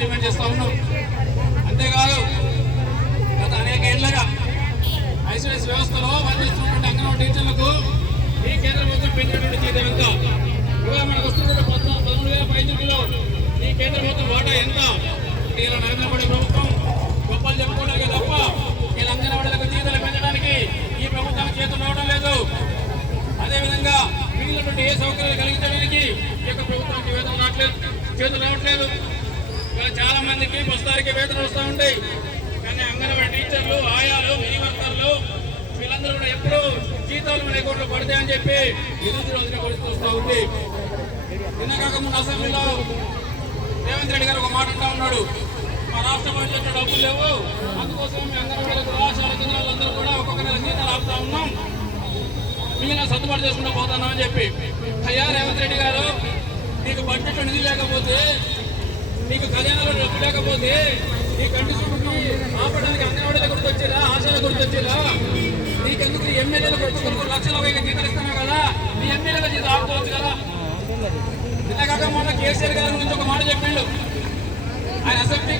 Demand చేస్తూ ఉన్నాం. అంతేకాదు గత అనేక ఏళ్ళగా ఐసీఎస్ వ్యవస్థలో పనిచేస్తున్నటువంటి అంగన్వాడీ టీచర్లకు ఈ కేంద్ర ప్రభుత్వం పెంచినటువంటి జీతం ఎంత ఇవాళ మనకు వస్తున్నటువంటి పద్నాలుగు పదమూడు వేల పైసలు ఈ కేంద్ర ప్రభుత్వం వాటా ఎంత? ఇలా నరేంద్ర మోడీ ప్రభుత్వం గొప్పలు చెప్పుకోవడానికి తప్ప ఇలా అంగన్వాడీలకు జీతాలు పెంచడానికి ఈ ప్రభుత్వానికి చేతులు రావడం లేదు. అదేవిధంగా మిగిలినటువంటి ఏ సౌకర్యాలు కలిగించడానికి ఈ యొక్క ప్రభుత్వానికి వేతనం రావట్లేదు చేతులు రావట్లేదు. ఇవాళ చాలా మందికి బస్తారికి వేతనం వస్తూ ఉంటాయి. కానీ అంగన్వాడీ టీచర్లు ఆయాలు మినీ వర్కర్లు వీళ్ళందరూ కూడా ఎప్పుడూ జీతాలు మన అకౌంట్లో పడతాయని చెప్పి ఎదురు రోజున పరిస్థితి వస్తూ ఉంది. నిన్న కాక ముందు అసెంబ్లీలో రేవంత్ రెడ్డి గారు ఒక మాట అంటా ఉన్నాడు. మా రాష్ట్ర బడ్జెట్ డబ్బులు లేవు. అందుకోసం మీ అంగన్వాడీలకు ఆశాల కేంద్రాలందరూ కూడా ఒక్కొక్క నెల జీతాలు ఆపుతా ఉన్నాం. మిగిలిన సర్దుబాటు చేసుకుంటూ పోతాను అని చెప్పి. అయ్యా రేవంత్ రెడ్డి గారు నీకు బడ్జెట్ నిధి లేకపోతే మీకు ఖజానాలో డబ్బు లేకపోతే ఈ కంటి చూపుకి ఆపడానికి అంగన్వాడీల గురించి వచ్చేలా ఆశాల గురించి వచ్చేలా నీకెందుకు ఎమ్మెల్యేలు ఎమ్మెల్యేలకు లక్షల పైగా జీతాలు ఇస్తున్నావు కదా? మీ ఎమ్మెల్యేల జీతం ఆపుకోవచ్చు కదా? ఇంతకాక మొన్న కేసీఆర్ గారి గురించి ఒక మాట చెప్పిండు. ఆయన అసెంబ్లీ